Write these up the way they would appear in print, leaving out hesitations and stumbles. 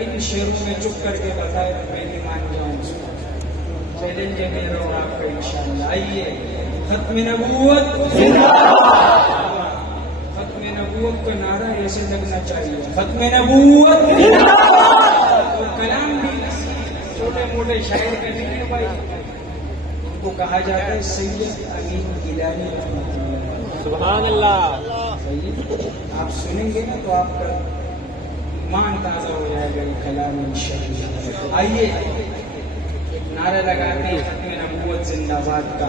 ان شعروں میں چپ کر کے بتائے تو میں نہیں مان جاؤں اس کو. چیلنج ہے میرا اور آپ کا انشاءاللہ. آئیے ختم نبوت زندہ باد. ختم نبوت کا نعرہ ایسے لگنا چاہیے, ختم نبوت زندہ باد. اور کلام بھی چھوٹے موٹے شاعر کا نہیں ہے بھائی, ان کو کہا جاتا ہے سید امین گیلانی. سبحان اللہ. آپ سنیں گے نا تو آپ کا ایمان تازہ ہو جائے گا یہ کلام انشاءاللہ. آئیے ایک نعرہ لگاتے ہیں ختم نبوت زندہ باد کا,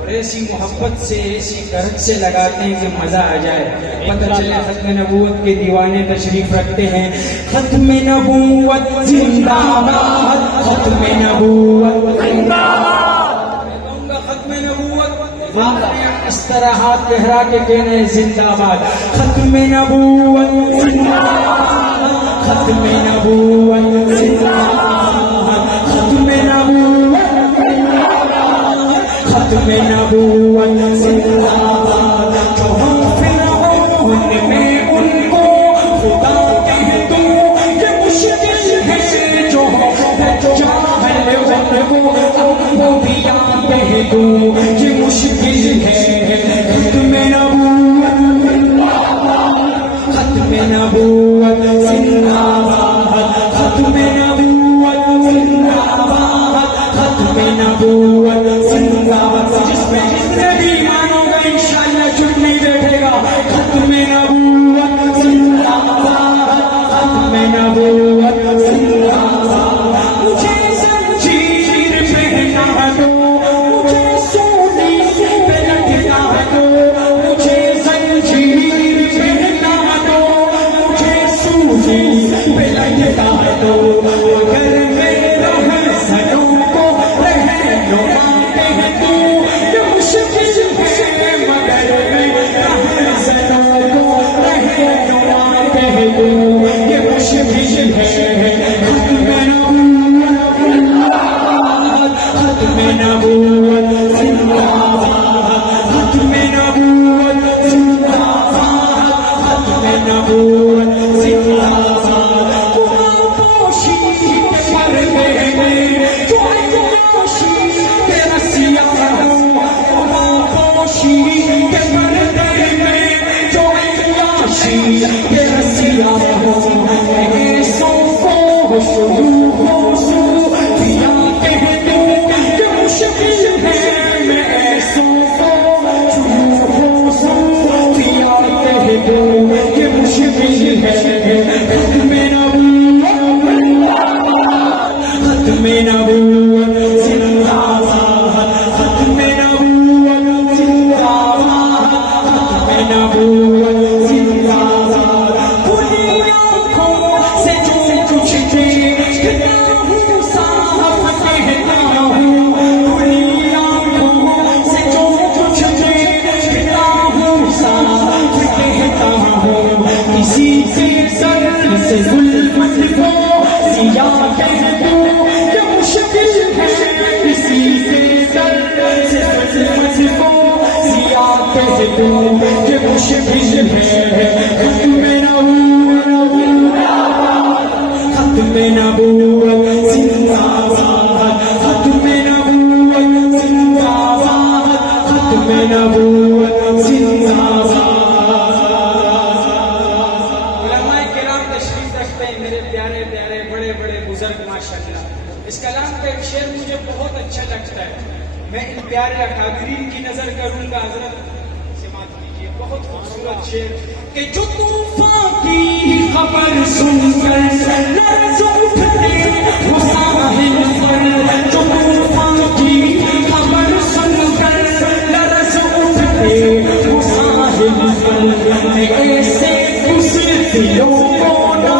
اور ایسی محبت سے ایسی گرج سے لگاتے ہیں کہ مزہ آ جائے, پتہ چلے ختم نبوت کے دیوانے تشریف رکھتے ہیں. ختم نبوت زندہ باد, ختم نبوت زندہ باد. میں کہوں گا ختم نبوت, اس طرح ہاتھ لہرا کے کہنا ہے زندہ باد. ختم نبوت زندہ باد, ختم نبوت زندہ باد, ختم نبوت زندہ باد, ختم نبوت زندہ باد. جو ہم فرعون میں ان کو خدا کہہ دوں یہ مشکل ہے, جو جاہل ان کو انبیاء کہہ دوں یہ مشکل ہے. ختم نبوت زندہ باد, ختم نبوت زندہ باد, ختم نبوت زندہ باد, ختم نبوت زندہ باد. جس میں جتنے بھی ایمان ہوگا انشاءاللہ چپ نہیں بیٹھے گا. ختم نبوت زندہ باد, ختم نبوت زندہ باد. مجھے زنجیر پہنا دو, مجھے سولی پہ لٹکا دو, مجھے زنجیر پہنا دو, مجھے سولی پہ لٹکا دو. اگر میرا حسنوں کو رہنما کہہ دوں یہ مشکل ہے, مگر میرا حسنوں کو رہنما کہہ دوں یہ مشکل ہے. ختم نبوت زندہ باد, ختم نبوت زندہ باد, ختم نبوت زندہ باد. پوشی کے پردے میں جو عیاشی کے رسیا ہوں, پوشی کے پردے میں جو عیاشی کے رسیا ہوں. ایسوں کو شروع ہو سو دیا کہہ دوں یہ مشکل ہے, میں ایسوں کو شروع ہو سو دیا کہہ دوں یہ مشکل ہے. ختم نبوت زندہ باد, ختم نبوت زندہ باد, ختم نبوت زندہ باد. کھلی آنکھوں سے جو کچھ دیکھتا ہوں صاف کہتا ہوں, کھلی آنکھوں سے جو کچھ دیکھتا ہوں صاف کہتا ہوں. کسی کے سر سے ظلمت کو سیاہ کہہ دوں یہ مشکل ہے, کسی کے سر سے ظلمت کو سیاہ کہہ دوں یہ مشکل ہے. ختم نبوت زندہ باد, ختم نبوت زندہ باد, ختم نبوت زندہ باد. علماء کرام تشریف رکھتے ہیں, میرے پیارے پیارے بڑے بڑے بزرگ ماشاءاللہ. اس کلام کا ایک شعر مجھے بہت اچھا لگتا ہے, میں ان پیارے اکابرین کی نظر کروں گا. حضرت سماعت کیجیے, بہت خوبصورت شعر. کہ جو طوفان کی خبر سن کر لرز اٹھتے وہ ساحل پر, جو طوفان کی خبر سن کر لرز اٹھتے وہ ساحل پر, ایسے اس دلوں کو نہ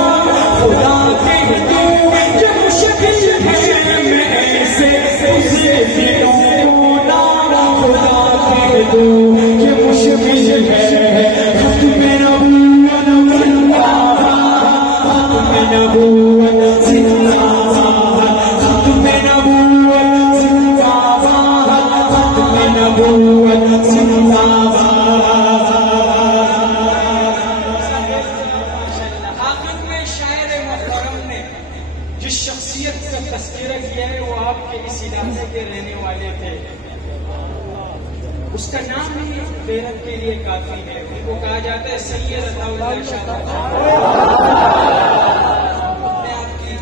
خدا کہہ دوں یہ مشکل ہے, میں ایسے اس دلوں کو نہ خدا کہہ دوں یہ مشکل ہے. ختم نبوت زندہ باد, ختم نبوت زندہ باد, ختم نبوت زندہ باد, ختم نبوت زندہ باد. آخر میں شاعر محترم نے شخصیت کا تذکرہ کیا ہے وہ آپ کے اس علاقے کے رہنے والے تھے. اس کا نام ہی غیرت کے لیے کافی ہے. ان کو کہا جاتا ہے سید عطا اللہ شاہ. میں آپ کی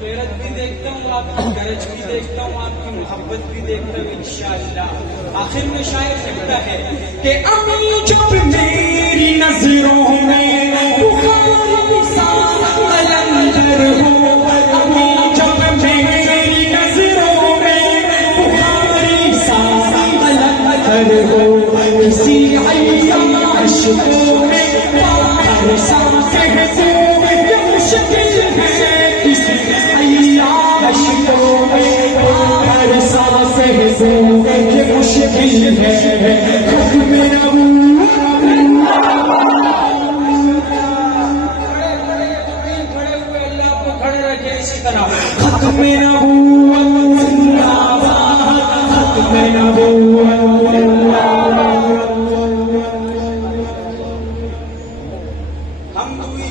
غیرت بھی دیکھتا ہوں, آپ کی گرج بھی دیکھتا ہوں, آپ کی محبت بھی دیکھتا ہوں انشاءاللہ. آخر میں شاعر لکھتا ہے کہ امی جب میری نظروں میں بخاری سا قلندر ہو, امی جب میری نظروں میں بخاری سا قلندر ہو, کسی عیاش کو میں باہر سا کہتے یہ مشکل ہے, کسی عیاش کو میں باہر سا کہتے یہ مشکل ہے. حکم نبوت ختم نبوت زندہ باد, ختم نبوت زندہ باد. ہم دوئی